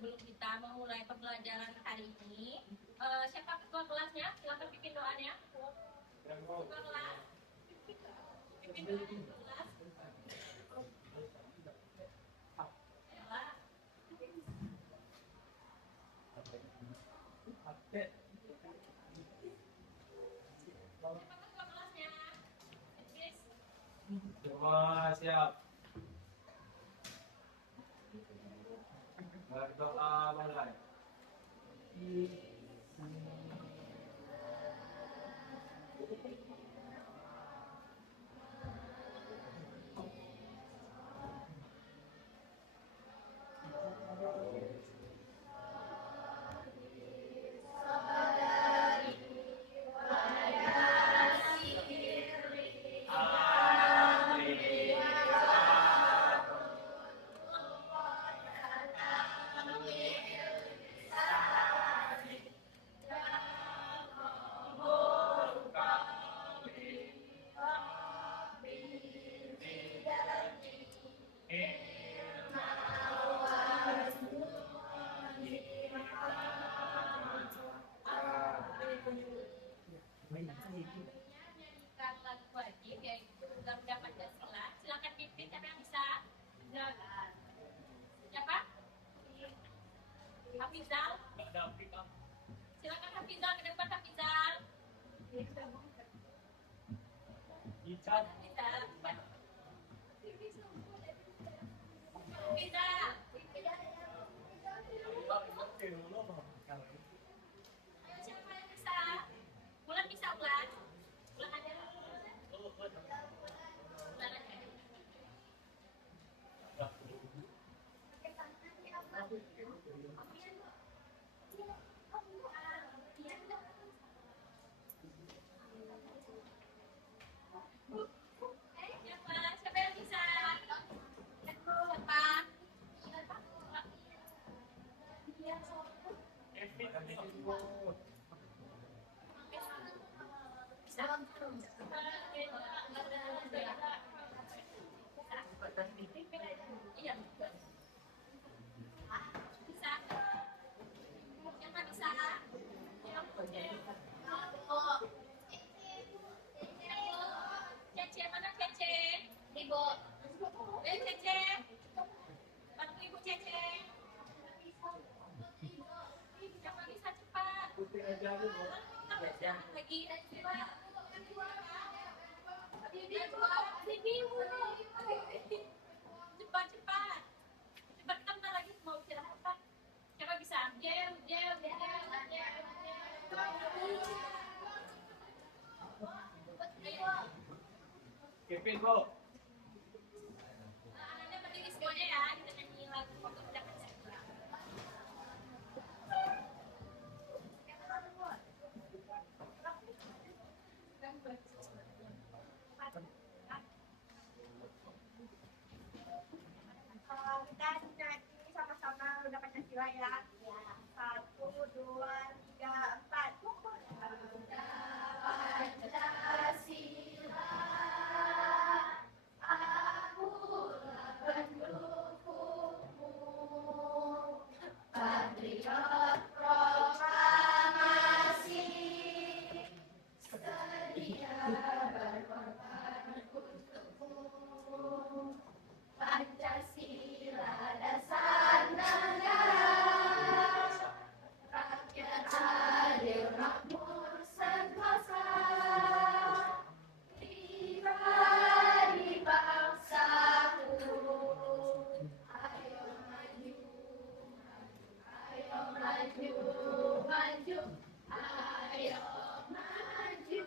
sebelum kita memulai pembelajaran hari ini, siapa ketua kelasnya? Silakan pimpin doanya. Ketua kelas, pimpin doa kelas. Semua siap. Berdoa mulai. Menyanyikan lagu wajib yaitu Garuda Pancasila. Silakan pimpin siapa yang bisa. Siapa? Hafizal. Silakan Hafizal ke depan Hafizal. Hafizal. Siapa yang bisa? Bulan bisa Bulan? Bulan ada? Bulan ada. Siapa yang bisa? Cece, mana Cece? Ibu. Cece. Bantu Ibu Cece. Siapa bisa cepat? Lagi. Cepat. Cepat kita lagi mau istirahat. Siapa bisa? Jel. Kevin, Bu. Anda berdiri semuanya ya, kita nyanyi lagu Pokok Dapat Cerita. Kita nyanyi sama-sama Garuda Pancasila ya. 1, 2, 3, 4. Garuda Pancasila, akulah pendukungmu, patriot proklamasi, sedia berkorban untukmu. Pancasila dasar negara, rakyat adil makmur sentosa, pribadi bangsaku. Ayo maju, ayo maju, ayo maju.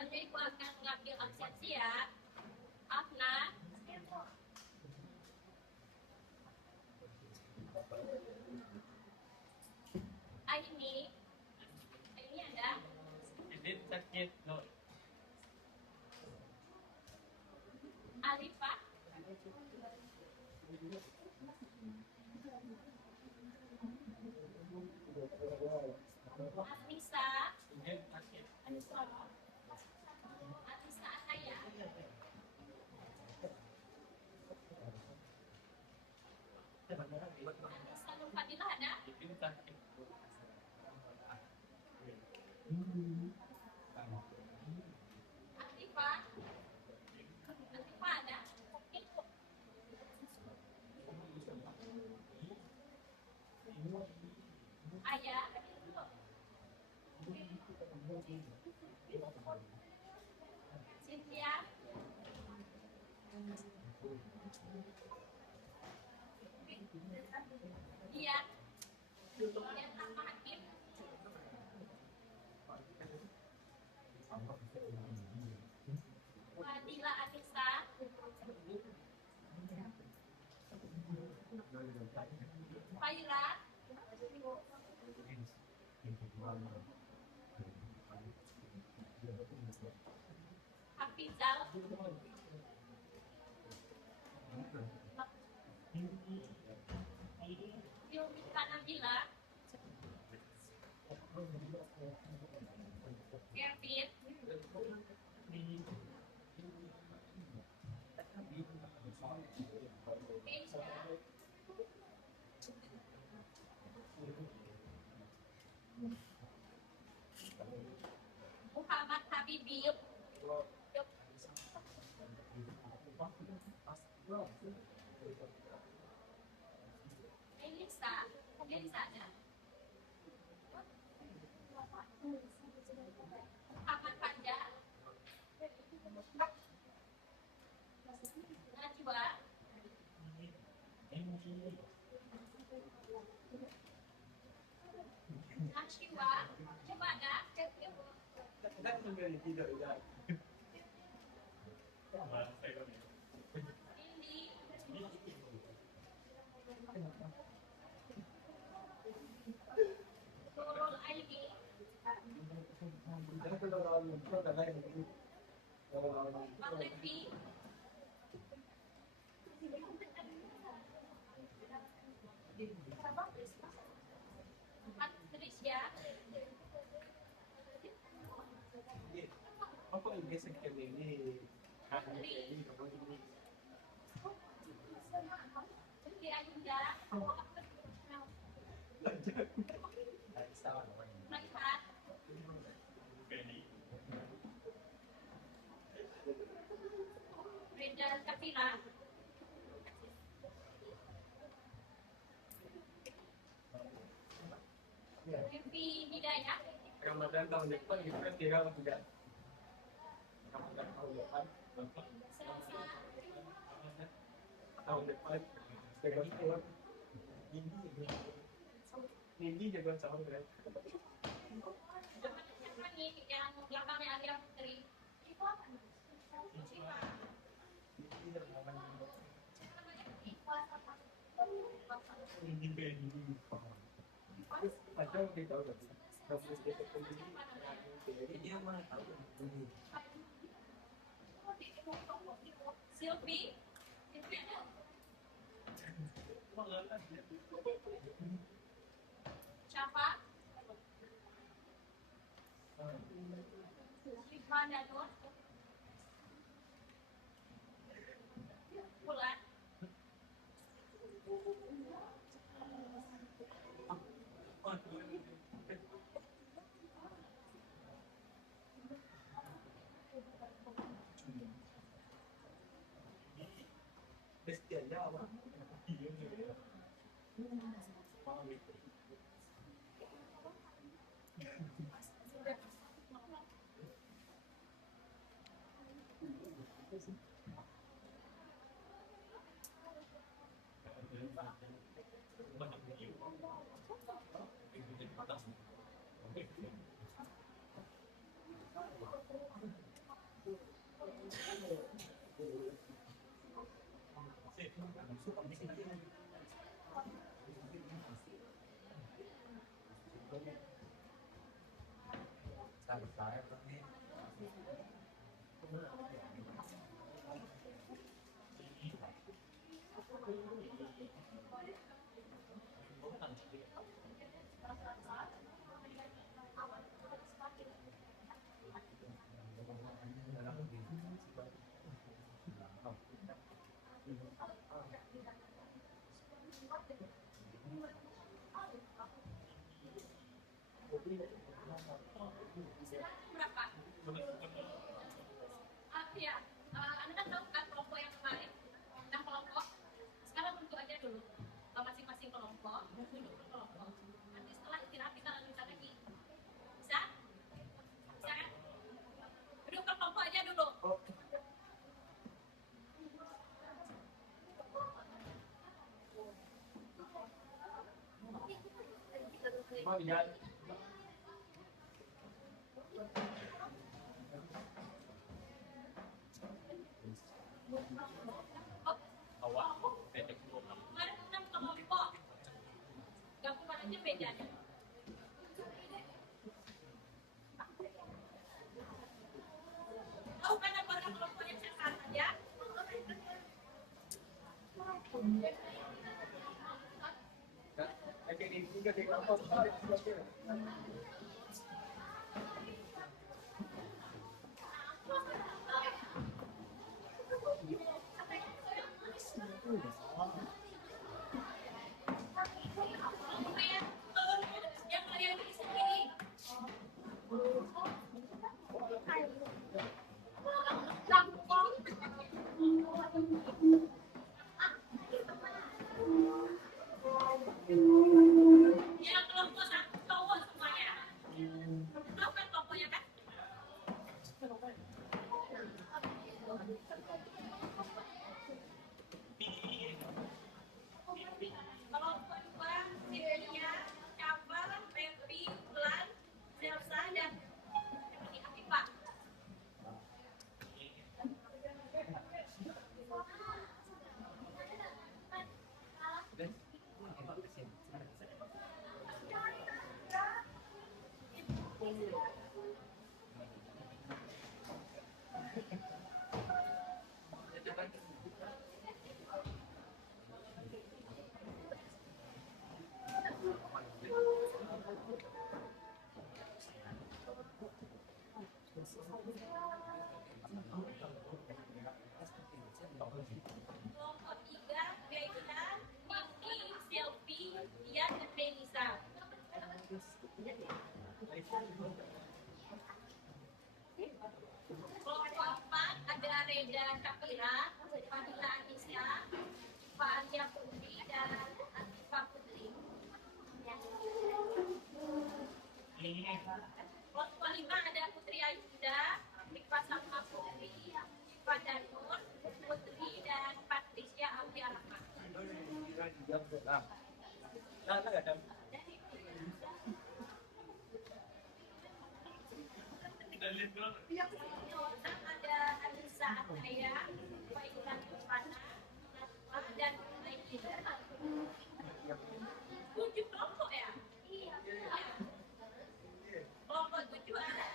Nanti Ibu akan mengambil absensi ya. Afna. Aini ada? Ini sakit, no. Anissa. Anissa Ataya. Anissa Nur Fadilah ada? Atifah. Atifah ada? Ayah. Cynthia. Dia. Dia tanpa hakim. Fadila Anissa. Faira. Hafizal. Yumika Nabila. Kevin. Keisha. Muhammad Habibi. Melissa. Melissa ada? Muhammad Panja. Najwa. Nashiwa. Coba ada? Indi. Nurul Aini. Bang Levi. Patricia. Apa yang biasa kita ini? Putri Ayunda. Raihat. Reda Kafila. Happy Hidayah. Ramadan tahun depan kita kan tinggal tidak. Ramadan tahun depan. Selasa. Tahun depan pegang keluar. Ini jagoan calon kan. Siapa nih yang belakangnya Alia Putri? Itu apa? Ini Benny. Padahal kita tahu kan. Kasus kita ini dia mana tahu. Silvi. Siapa? Rifan Danur. Bulan. Bestial apa? Saya Berapa? Ya, Anda kan tahu kan kelompok yang kemarin, 6 kelompok. Sekarang bentuk aja dulu masing-masing kelompok, duduk per kelompok. Nanti setelah istirahat kita lanjutkan lagi. Bisa? Bisa kan? Duduk per kelompok aja dulu. Ya. Kemarin 6 kelompok. Gabungan aja bedanya. Tahu kan apa kelompok yang sekarang aja? Ini juga di kelompok. Yang kalian pilih sendiri. Yang kelompok satu cowok semuanya. Tahu kan kelompoknya kan? Kelompok dua, Cynthia, Kabar, Pepi, Bulan, Zelsa, dan Afifah. Kelompok tiga, Gaita, Niki, Selfie, Ian, dan Melisa. Kelompok empat ada Reda Syafira, Fadila Anissa, Falia Putri, dan Atifah Putri. Kelompok lima ada Putri Ayuda, Rifat Salma Putri, Pada Nur, Putri, dan Patricia Afi Rahman. Ada Anissa Ataya, Failan Yusfana, dan Aida. 7 kelompok ya? Iya. Kelompok 7 ada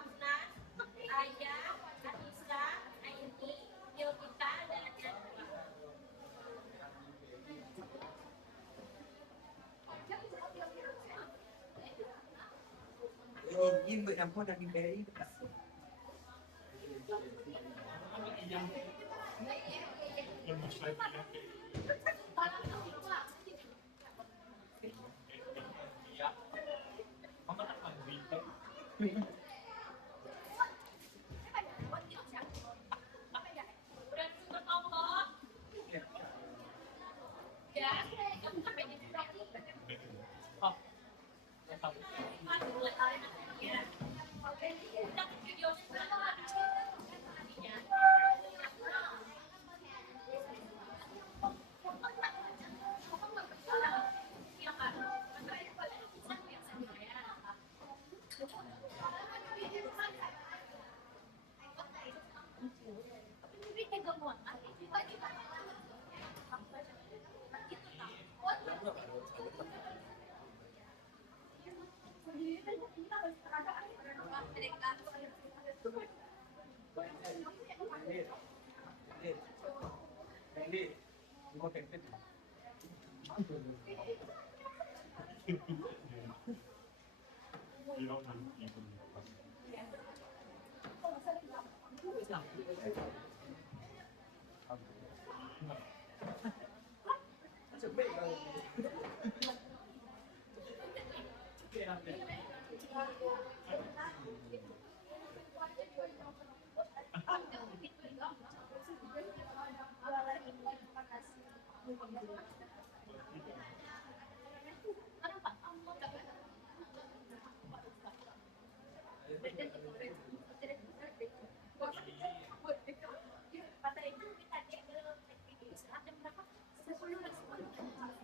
Amnas, Ayah, Anissa, Aini, Yovita, dan Yadwa. Nhìn người làm con đặt kinh tế. Udah berkelompok. Ya, kamu sampai di sini. Kita video selanjutnya. Chuẩn bị rồi.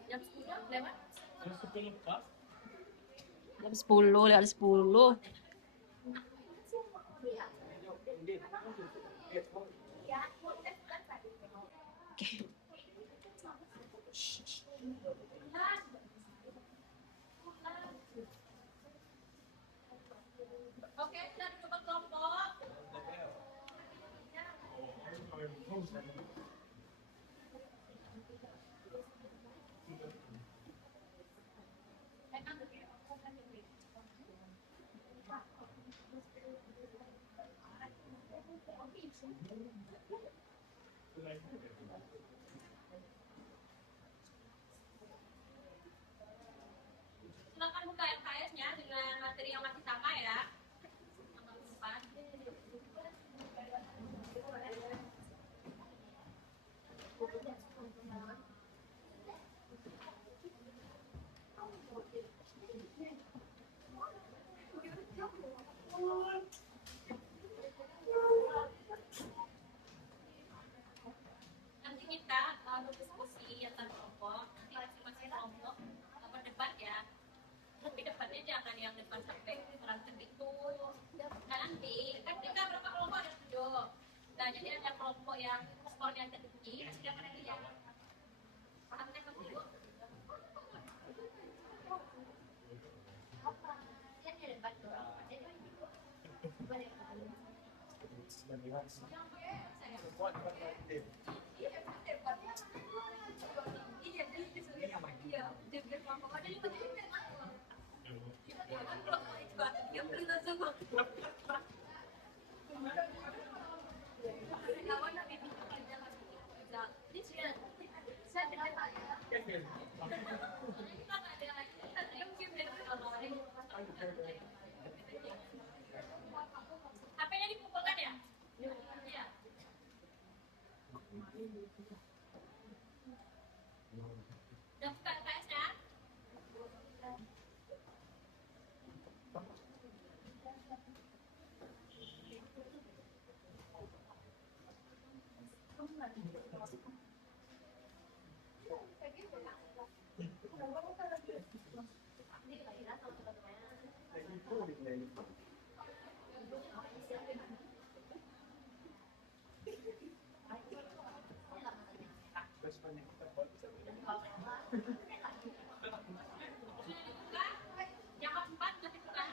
Jam 10 lewat. Jam 10, lewat 10. Oke. Oke, kita duduk berkelompok. Silakan buka LKS-nya dengan materi yang masih sama ya. Tanggal 4. Nanti kita berdiskusi antar kelompok, nanti masing-masing kelompok berdebat ya. Tapi debatnya jangan yang depan sampai berantem itu. Nah nanti kan kita berapa kelompok ada 7. Nah jadi ada kelompok yang skornya tertinggi, sudah pada dia. Pahamnya ke dulu. Yang ada debat tuh. HP-nya dikumpulkan ya? Iya. Udah buka LKS-nya? Yang keempat udah dibuka.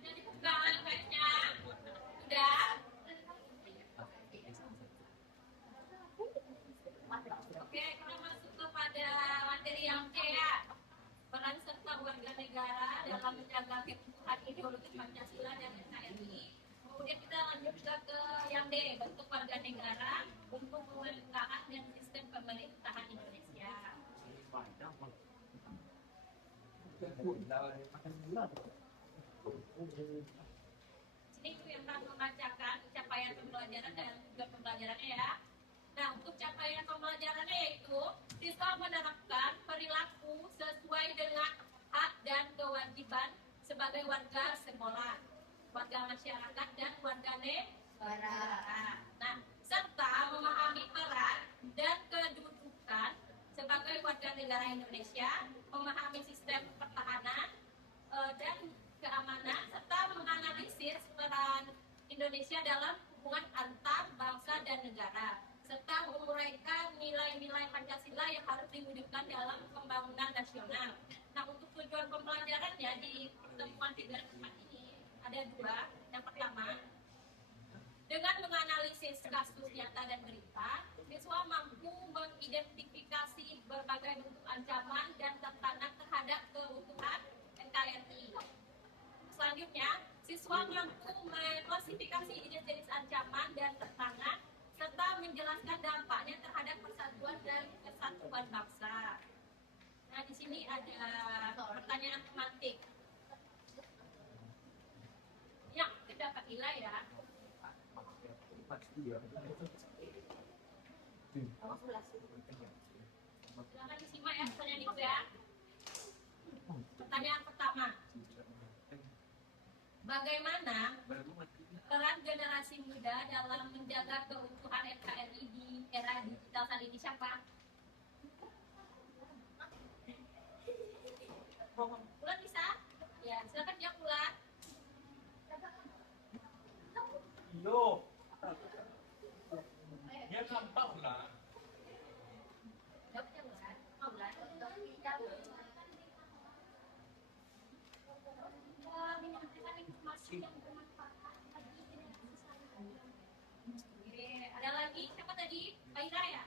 Udah dibuka LKS-nya? Udah? Oke, kita masuk kepada materi yang C ya. Peran serta warga negara dalam menjaga keutuhan ideologis Pancasila dan NKRI. Kemudian kita lanjut juga ke yang D, bentuk warga negara untuk pemerintahan dan sistem pemerintahan Indonesia. Sini itu yang akan membacakan capaian pembelajaran dan juga pembelajarannya ya. Nah, untuk capaian pembelajaran masyarakat dan warganegara. Para Nah, serta memahami peran dan kedudukan sebagai warga negara Indonesia, memahami sistem pertahanan dan keamanan, serta menganalisis peran Indonesia dalam hubungan antar bangsa dan negara, serta menguraikan nilai-nilai Pancasila yang harus diwujudkan dalam pembangunan nasional. Nah, untuk tujuan pembelajarannya di pertemuan 3 ini ada 2. Yang pertama, dengan menganalisis kasus nyata dan berita, siswa mampu mengidentifikasi berbagai bentuk ancaman dan tekanan terhadap keutuhan NKRI. Selanjutnya, siswa mampu mengklasifikasi jenis-jenis ancaman dan tekanan serta menjelaskan dampaknya terhadap persatuan dan kesatuan bangsa. Nah, di sini ada pertanyaan tematik. Yang tidak dapat nilai ya. Pasti ya. Silakan disimak ya pertanyaan itu ya. Pertanyaan pertama. Bagaimana peran generasi muda dalam menjaga keutuhan NKRI di era digital saat ini? Siapa? Bulan bisa? Ya, silakan jawab Bulan. Yo. Dia gampang lah. Jawabnya Bulan. Oh, Bulan. Menyampaikan informasi yang bermanfaat bagi generasi selanjutnya. Oke, ada lagi? Siapa tadi? Mbak Ira ya?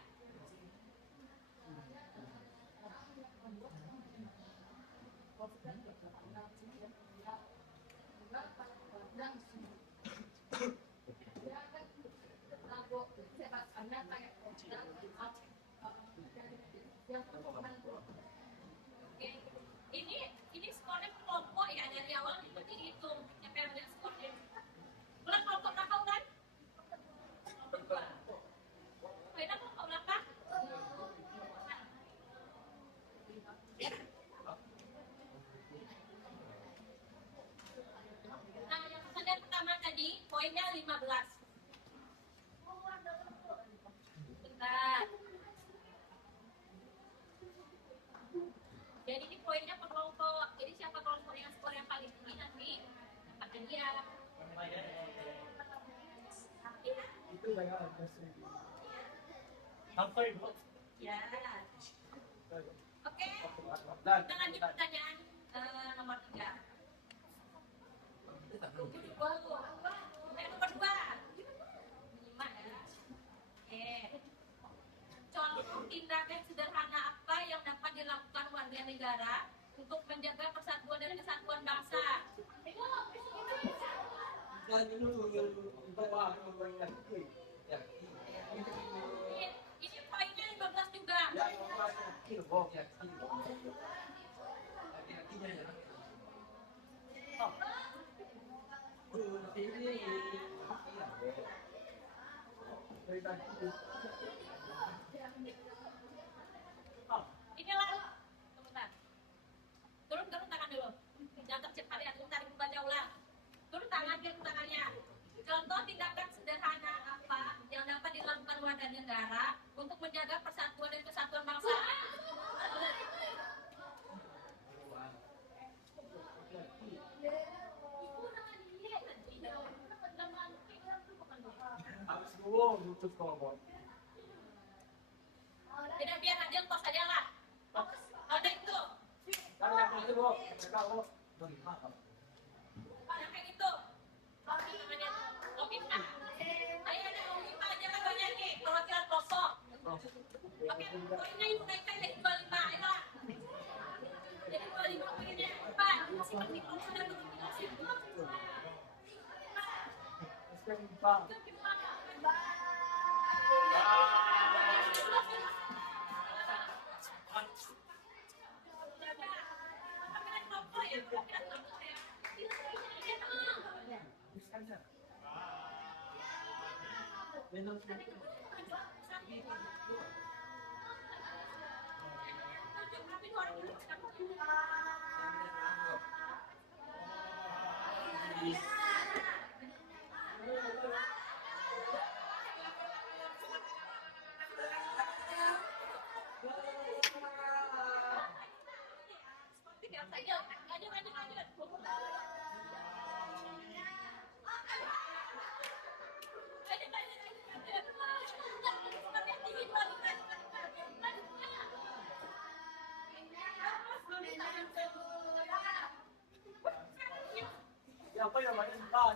Oke. Ini skornya per kelompok ya, dari awal seperti dihitung. Siapa yang lihat skornya? Bulan kelompok berapa Bulan? Kelompok 2. Beda kelompok berapa? Nah, yang pertanyaan pertama tadi, poinnya 15. Bentar. Jadi ini poinnya per kelompok. Jadi siapa kelompok yang skor yang paling tinggi nanti dapat dia. Itu banyak ada sih. Sampai dua. Ya. Oke. Dan Kita lanjut pertanyaan nomor 3. Nomor 2. Menyimak ya. Oke. Contoh tindakan sederhana apa yang dapat dilakukan warga negara untuk menjaga persatuan dan kesatuan bangsa? dan dulu bawa yang ya. Ini poinnya 15 juga. Ya, itu boh ya. Hati-hatinya ya. Oh. Ini iya. Dari tadi. Inilah. Sebentar. Turun tangan dulu. Jangan tercepat ya, turun tarik baca ulang. Turun tangannya. Contoh tindakan sederhana apa yang dapat dilakukan warga negara untuk menjaga persatuan dan kesatuan bangsa? Habis dulu nutup kelompok. Tidak biar adil tos aja lah. Ada itu. Kan yang itu boh, mereka boh. Yang kayak gitu. Logika. Ayo ada logika aja lah banyak nih. Perwakilan kosong. Oke, poinnya ibu naikkan jadi 25. Ayo. Jadi 25 poinnya. Pak, masih penting kalau ada komunikasi. Bang. Minum apa yang main ah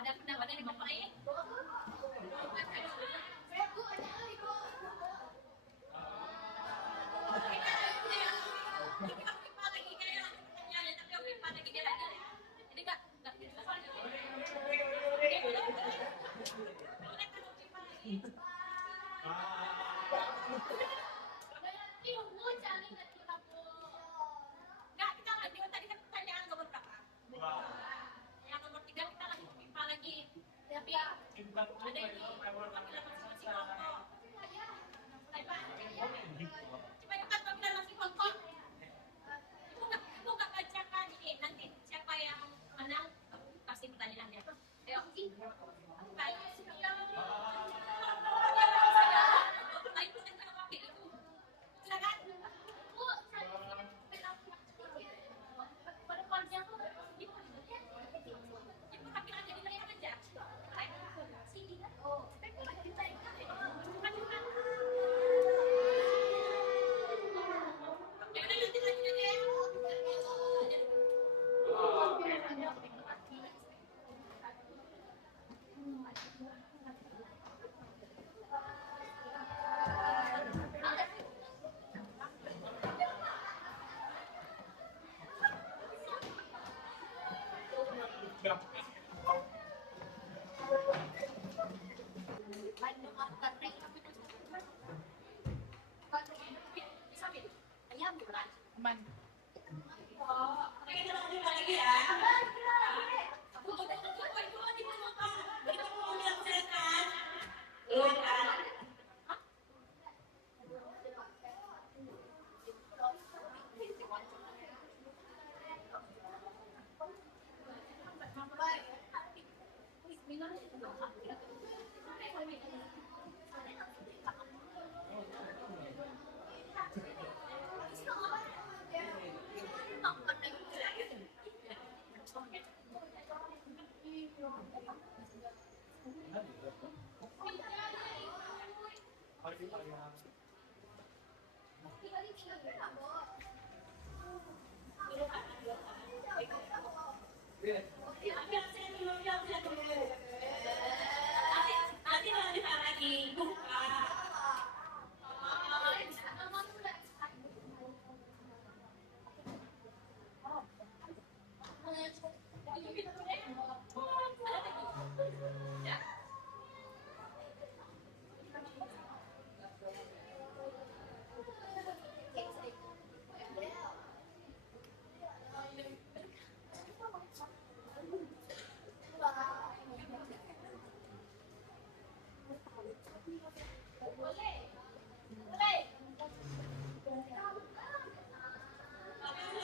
Ada pendapatnya di Bapak ini? Tapi ada ini panggilan masing-masing kelompok. Coba cepat panggilan masing kelompok. Ibu nggak bacakan ini nanti siapa yang menang kasih pertanyaannya. Ayo.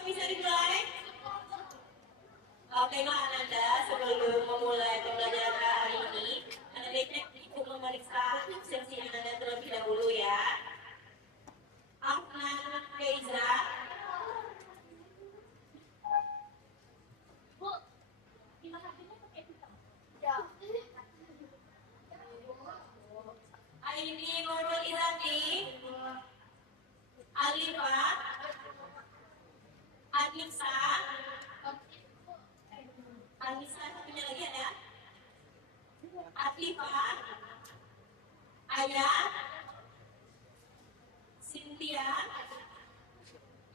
Bisa dimulai? Oke, Mak Ananda, sebelum memulai pembelajaran hari ini, Anda baiknya ikut memeriksa absensi Anda terlebih dahulu ya. Afnan Keiza, Bu, gimana hasilnya pakai hitam? Aini Nurul Izati, Alifa, Anissa, Anissa satunya lagi ada, Atifa, Ayah, Cynthia,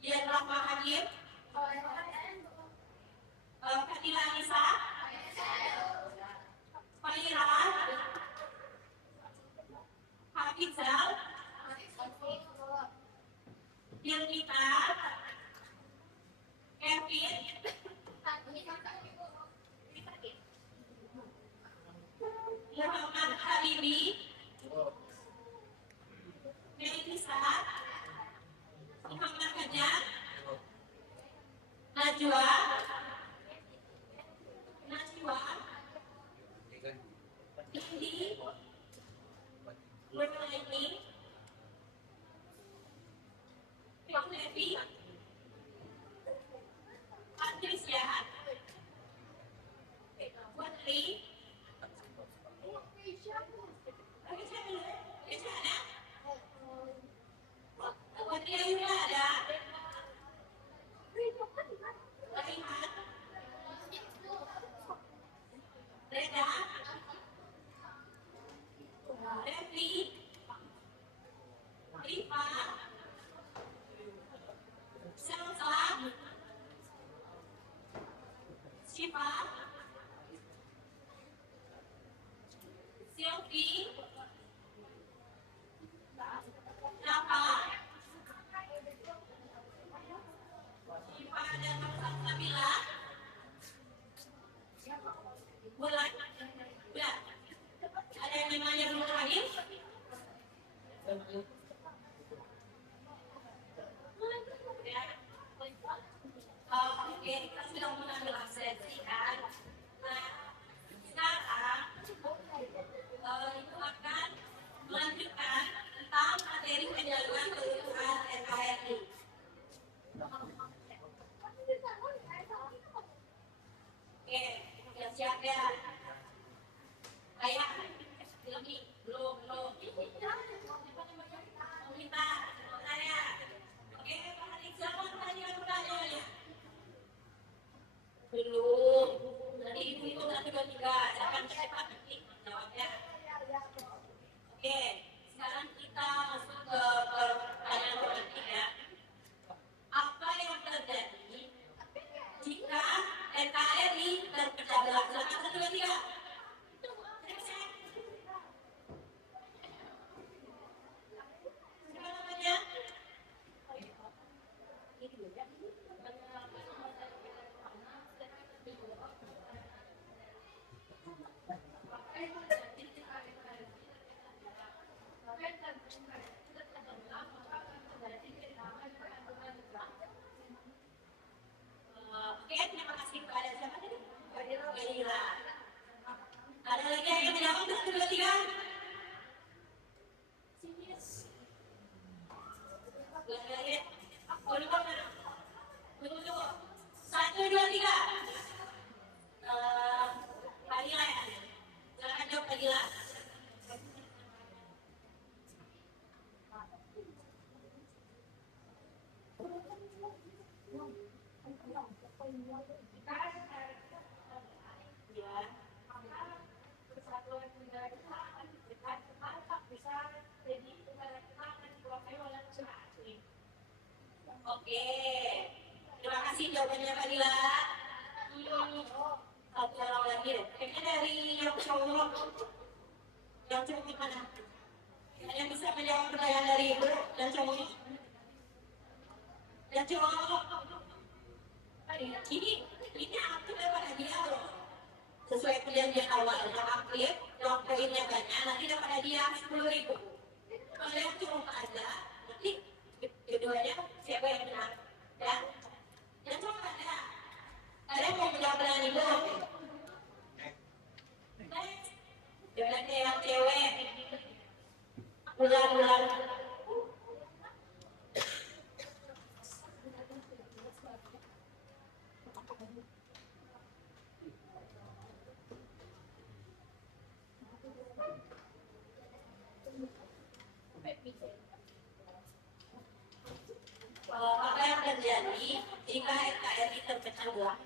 Yan Rahma Hakim, Kadila Anissa, Faira, Hafizal, Yelmita, Kevin, Muhammad Habibi, Melisa, Muhammad Hajar, Najwa, Indi, Devi, Patricia, Putri, Putri juga ada, Raihan, Reda, Refli, Rifa, Selsa, Syifa, Sylvie, Napa, Syifa dan Nabila, Bulan, Bulan, ada yang namanya belum terakhir? Oke, kita sudah mengambil absensi kan? Nah, sekarang itu akan melanjutkan tentang materi penjaluan kebutuhan NKRI. Oke, siap ya? Ayah, belum. Kita, saya. Oke, siapa tadi yang pertanyaannya? Belum. Nanti ibu itu nanti bertiga. Jangan cepat nanti jawabnya. Oke, sekarang kita masuk ke pertanyaan berikutnya. Apa yang terjadi jika NKRI terpecah belah? Silakan 1, 2, 3. Siapa namanya? Oke, terima kasih kepada siapa tadi? Gadila. Ada lagi yang menjawab? 1, 2, 3. Tunggu. 1, 2, 3. Gadila ya? Silakan jawab Gadila. Oke, terima kasih jawabannya Kak Dila. Satu orang lagi deh. Kayaknya dari yang cowok. Yang cowok gimana? Ada yang bisa menjawab pertanyaan dari ibu dan cowok? Dan cowok. Ini aktif daripada dia loh. Sesuai perjanjian awal, yang aktif, yang poinnya banyak, nanti daripada dia 10.000. Kalau yang cowok ada, nanti keduanya siapa yang menang? Ya? Yang cowok ada. Ada yang mau menjawab dengan ibu? Jangan yang cewek. Ulang. Apa yang terjadi jika NKRI terpecah belah?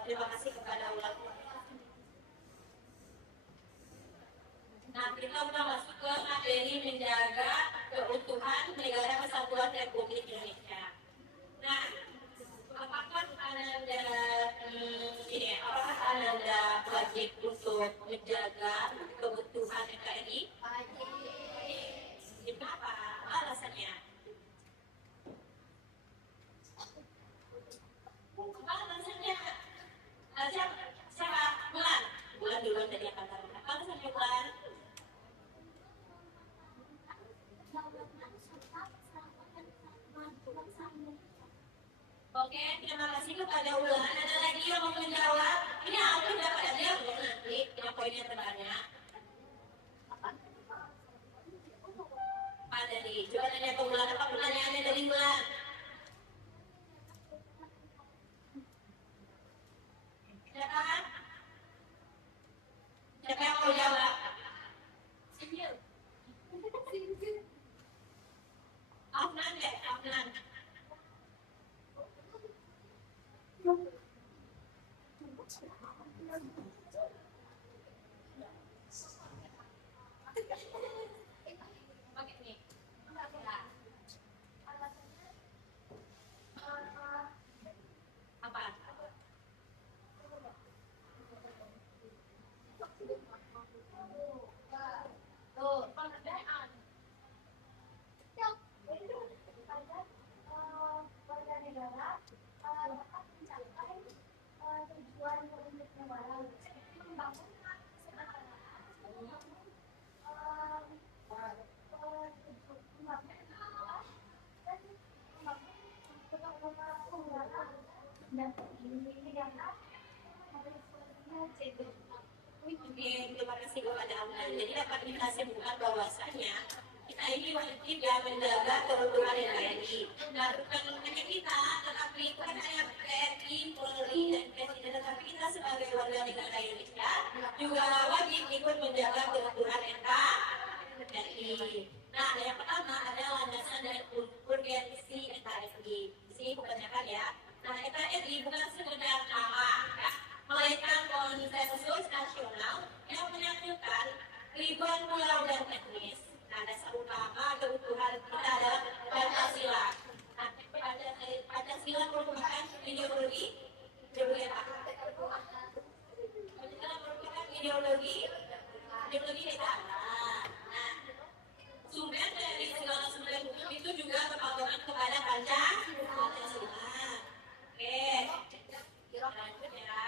Terima kasih kepada ulang. Nah, kita udah masuk ke materi menjaga keutuhan negara kesatuan Republik Indonesia. Nah, apakah Ananda wajib untuk menjaga keutuhan NKRI? Kenapa? Alasannya? Alasannya? Siapa? Bulan duluan tadi akan taruh. Apa alasannya Bulan? Oke, terima kasih kepada Ulan. Ada lagi yang mau menjawab? Ini aku dapat ada yang belum nanti yang poinnya terbanyak. Apa dari? Coba tanya ke Ulan. Apa pertanyaannya dari Ulan? Siapa? Siapa yang mau jawab? Afnan deh, Afnan. Oke nih. Apa? Tuh, perbedaan. Warga negara dapat mencapai tujuan untuk negara membangun kesejahteraan, dan negara Oke, terima kasih kepada Afnan. Jadi dapat kita simpulkan bahwasanya kita ini wajib ya menjaga keutuhan NKRI. Nah, bukan hanya kita, tetapi bukan hanya TNI, Polri, dan Presiden, tetapi kita sebagai warga negara Indonesia juga wajib ikut menjaga keutuhan NKRI. Nah, yang pertama adalah landasan dan urgensi NKRI. Di sini kebanyakan ya. Nah, NKRI bukan sekedar nama, ya, melainkan konsensus nasional yang menyatukan ribuan pulau dan etnis. Nah, dasar utama keutuhan kita adalah Pancasila. Nah, Pancasila merupakan ideologi apa? Pancasila merupakan ideologi negara. Nah, sumber dari segala sumber hukum itu juga berpatokan kepada Pancasila. Oke, lanjut ya.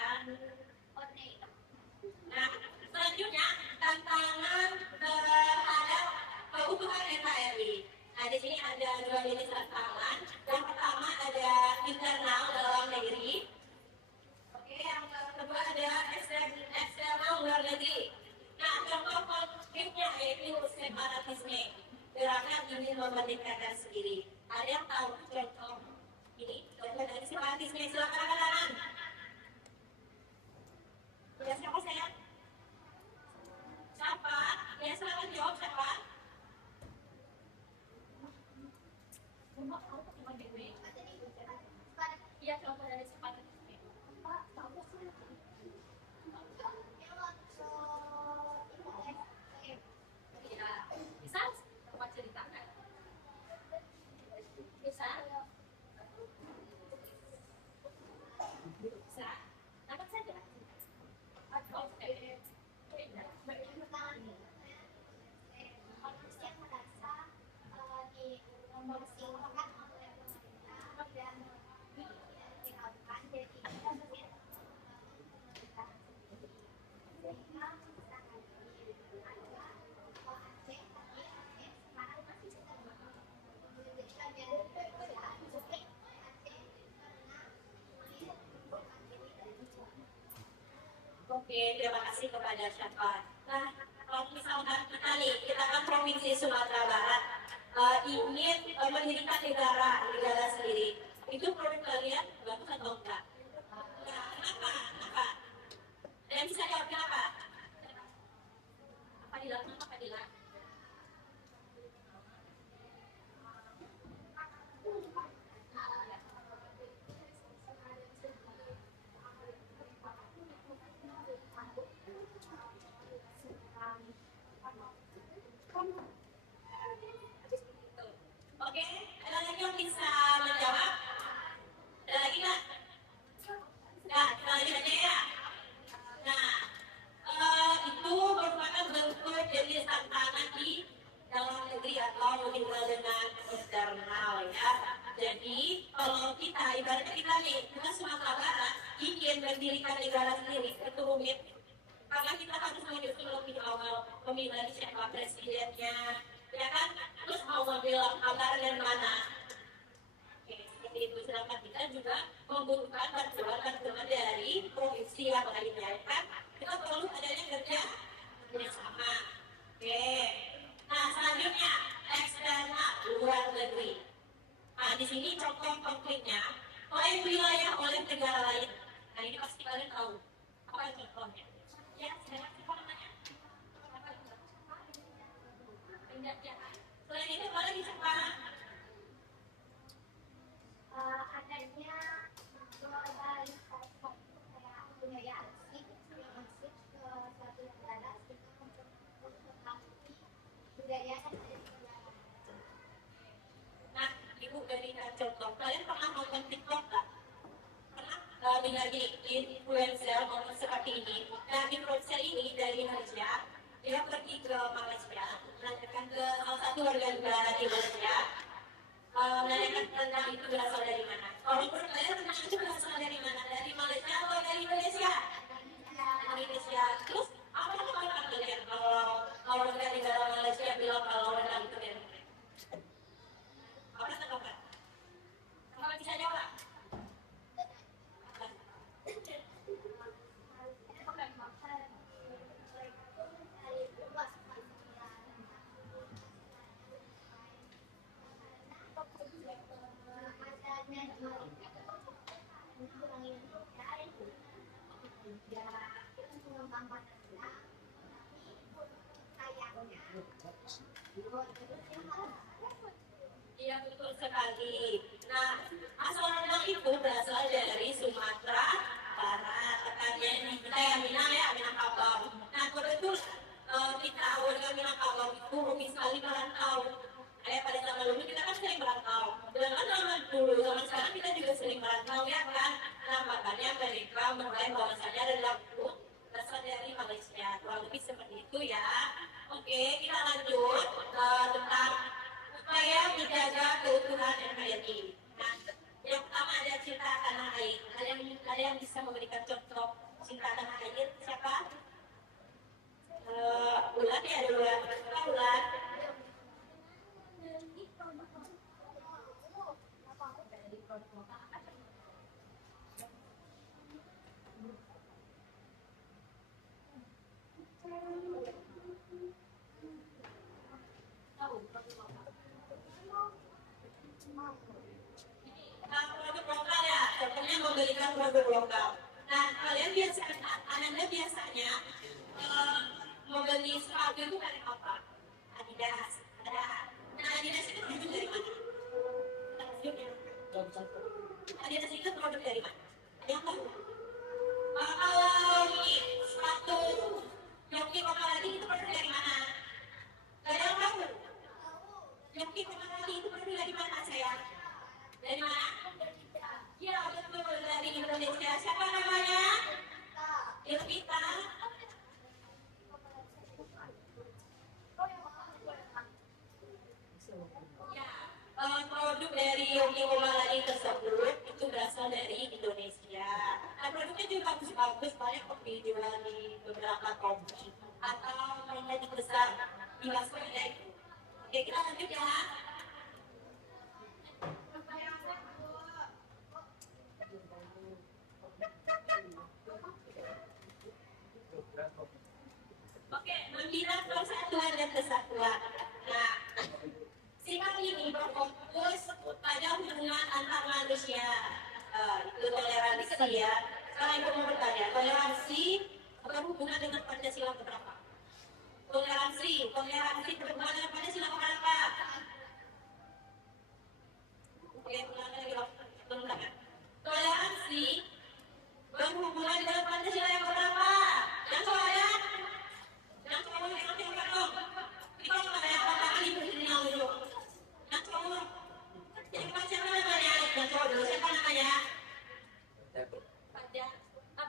Nah, selanjutnya tantangan terhadap keutuhan NKRI. Nah, di sini ada dua jenis tantangan. Yang pertama ada internal dalam negeri. Oke, yang kedua ada eksternal luar negeri. Nah, contoh konkretnya yaitu separatisme. Gerakan ingin memerdekakan sendiri. Ada yang tahu contoh ini? Contoh dari separatisme, silakan kanan. Ya, siapa saya? Siapa? Ya, silakan jawab siapa? Iya, contoh dari separatisme. Iya, bisa coba ceritakan. Bisa? Bisa. Dapat saja. Oke. manusia merasa dimusingkan oleh pemerintah dan dihilangkan dari pemerintah sehingga misalkan ada Aceh tapi Aceh sekarang masih menjadikan dari perbedaan Aceh Oke, terima kasih kepada siapa. Nah, kalau misalkan kita nih, kita kan provinsi Sumatera Barat ingin mendirikan negara sendiri. Itu menurut kalian bagus atau enggak? Nah, kenapa? Kenapa? Ada yang bisa jawab kenapa? Apa dilakukan? Apa dilakukan? Oke, ada lagi yang bisa menjawab? Ada lagi nggak? Nah, kita lanjut aja ya. Nah, itu merupakan bentuk jenis tantangan di dalam negeri atau hubungan dengan eksternal ya. Jadi kalau kita ibaratnya kita nih, kita Sumatera Barat ingin mendirikan negara sendiri itu rumit. Karena kita harus menyusun lebih awal pemilihan siapa presidennya, ya kan? Terus mau bilang kabar dari mana? Oke, seperti itu. sedangkan kita juga membutuhkan bantuan dari provinsi yang lainnya, kan? Kita perlu adanya kerja bersama. Oke. Nah, selanjutnya eksternal, luar negeri. Nah, di sini contoh konkretnya oleh wilayah oleh negara lain. Nah, ini pasti kalian tahu. Apa contohnya? Ya, apa namanya? Penjajahan. Selain itu, kalian bisa paham? Adanya globalisasi kayak budaya asing yang masuk ke suatu negara sehingga untuk mempengaruhi budaya yang ada di negara. Nah, Ibu berikan contoh. Kalian pernah nonton TikTok nggak? Pernah dengar gini, influencer ngomong seperti ini. Nah, influencer ini dari Malaysia, dia pergi ke Malaysia, menanyakan ke salah satu warga negara di Malaysia, menanyakan tentang itu berasal dari mana. Kalau menurut kalian tentang itu berasal dari mana? Dari Malaysia atau dari Indonesia? Indonesia. Terus apa yang kalian kalian kalau warga negara Malaysia bilang kalau rendang itu dari mereka? Apa tanggapan? Kalau bisa jawab? Iya, betul sekali. Nah, asal rendang itu berasal dari Sumatera Barat. Katanya ini kita yang Minangkabau. Nah, kebetulan kita warga Minangkabau itu hobi sekali merantau. Kayak pada zaman dulu kita kan sering merantau. Dan kan zaman dulu, zaman sekarang kita juga sering merantau ya kan. Nah, makanya mereka mengklaim bahwasanya rendang itu berasal dari Malaysia. Kurang lebih seperti itu ya. Oke, kita lanjut tentang upaya menjaga keutuhan NKRI. Nah, yang pertama ada cinta tanah air. Ada yang bisa memberikan contoh cinta tanah air? Siapa? Bulan ya duluan. Bulan. Produk lokal ya, contohnya memberikan produk lokal. Nah, Anda biasanya membeli sepatu itu dari apa? Adidas. Nah, Adidas itu produk dari mana? Adidas itu produk dari mana? Ada yang tahu? Kalau ini sepatu Yoki Komaradi itu produk dari mana? Ada yang tahu? Yoki Komaradi itu produk dari mana saya? Dari mana? Ya, betul, dari Indonesia. Siapa namanya? Ilvita. Ya, produk dari Yogi Komaradi tersebut itu berasal dari Indonesia. Nah, produknya juga bagus-bagus, banyak kok dijual di beberapa toko atau mainnya besar di Baswedan itu. Oke, kita lanjut ya. Oke, membina persatuan dan kesatuan. Nah, sikap ini berfokus pada hubungan antar manusia. Itu toleransi ya. Sekarang ibu mau bertanya, toleransi berhubungan dengan Pancasila berapa? Toleransi berhubungan dengan Pancasila berapa? Oke, ulang lagi loh. Toleransi berhubungan dengan Pancasila yang berapa? Yang cowok ya? Yang cowok yang tinggal dong. Kita mau kayak apa kali berdiri dulu. Yang cowok. Yang siapa namanya? Yang cowok dulu. Siapa namanya? Pada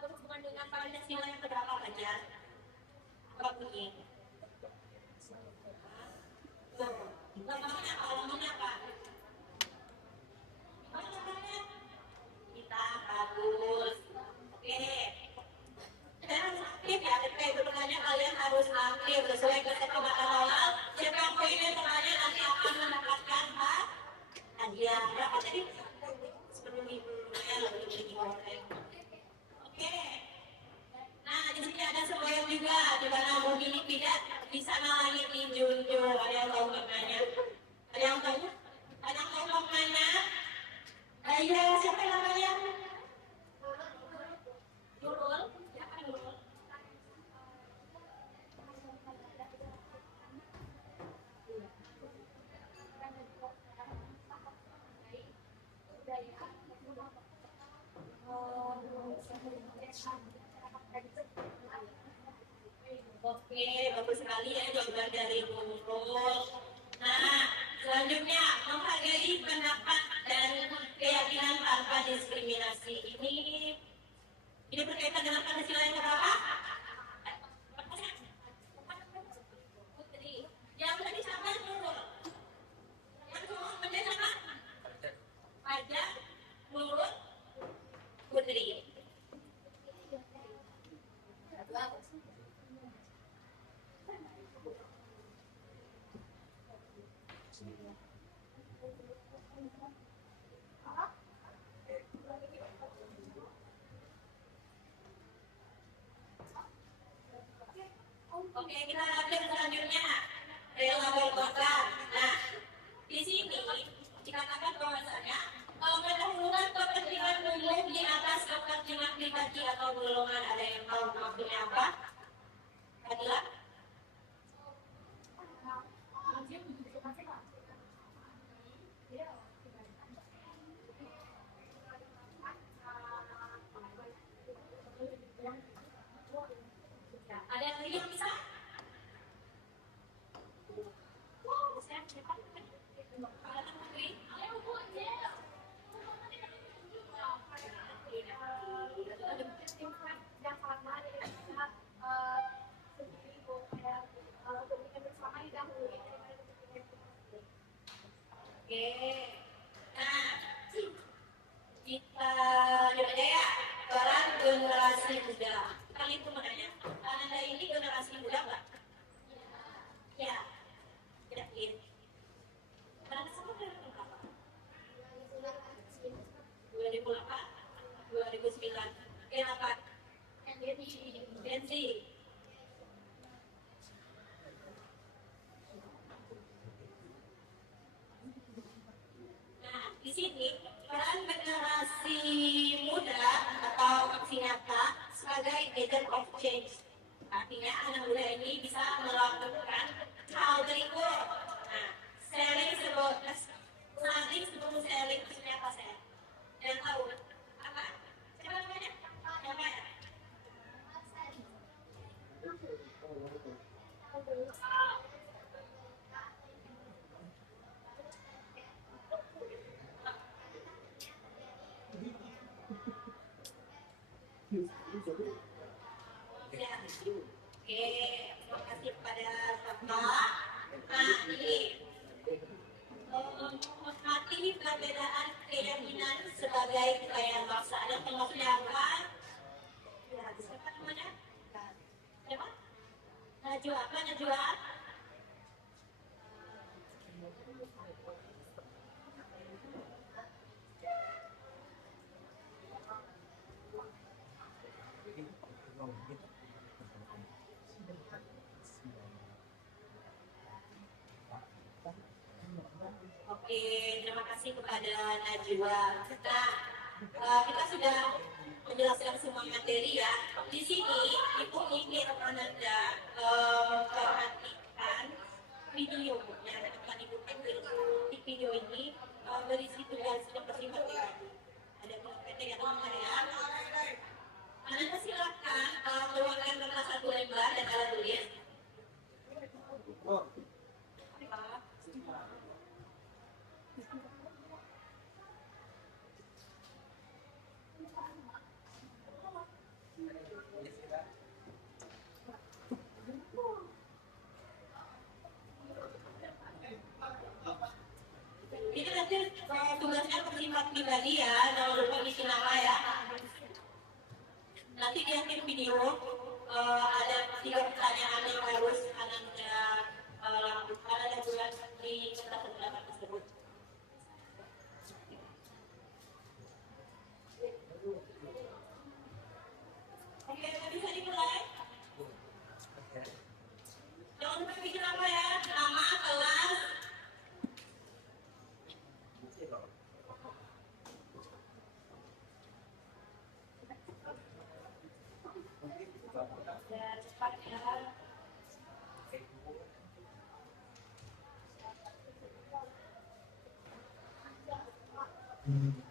berhubungan dengan Pancasila yang berapa aja? Apa bunyi? Lambangnya apa? Lambangnya apa? Kita bagus. Oke. Dan harus aktif ya. Ketika itu bertanya kalian harus aktif sesuai kesepakatan awal. Siapa yang poinnya bertanya nanti akan mendapatkan hadiah. Berapa tadi? 10.000. di sana langit hijau-hijau. Ada yang tahu maknanya? Ada yang tahu? Ada yang tahu maknanya? Iya, siapa namanya? Nurul. Siapa Nurul? Oke, bagus sekali ya jawaban dari Nurul. Nah, selanjutnya menghargai pendapat dan keyakinan tanpa diskriminasi. Ini berkaitan dengan Pancasila yang berapa? Putri. Yang tadi siapa Nurul? Yang kemudian siapa? Fajar, Nurul, Putri. Oke, kita lanjut selanjutnya. Relawan. Nah, di sini dikatakan bahwasanya mendahulukan kepentingan umum di atas kepentingan pribadi atau golongan. Ada yang tahu maksudnya apa? Adila? Ada yang lagi yang bisa? Oke, nah kita coba ya peran generasi muda. Kali itu makanya Anda ini generasi muda nggak? Ya, yakin. Pada sama dengan berapa? 2008, 2009. Kenapa? Gen Z. Nah, di sini peran generasi muda atau aksi nyata sebagai agent of change. Artinya anak muda ini bisa melakukan hal berikut. Nah, sharing sebelum sharing maksudnya apa saya? Dan tahu apa? Siapa namanya? Siapa ya? Ya. Oke, terima kasih kepada Bapak. Nah, ini menghormati perbedaan keyakinan sebagai kekayaan bangsa. Ada maksudnya apa? Ya, siapa namanya? Siapa? Najwa. Apa Najwa? Oke, terima kasih kepada Najwa. Nah, kita sudah menjelaskan semua materi ya. Di sini Ibu ingin Anda memperhatikan video yang akan Ibu ambil. Di video ini berisi tugas yang bersifat pribadi. Ada PT ya teman-teman ya. Anda silakan keluarkan kertas satu lembar dan alat tulis. Ini nanti tugasnya bersifat pribadi ya, jangan lupa isi nama ya. Nanti di akhir video ada 3 pertanyaan yang harus Anda lakukan dan juga di kertas pendapat tersebut. Oke, bisa dimulai. Jangan lupa belajar cepat ya. Hmm.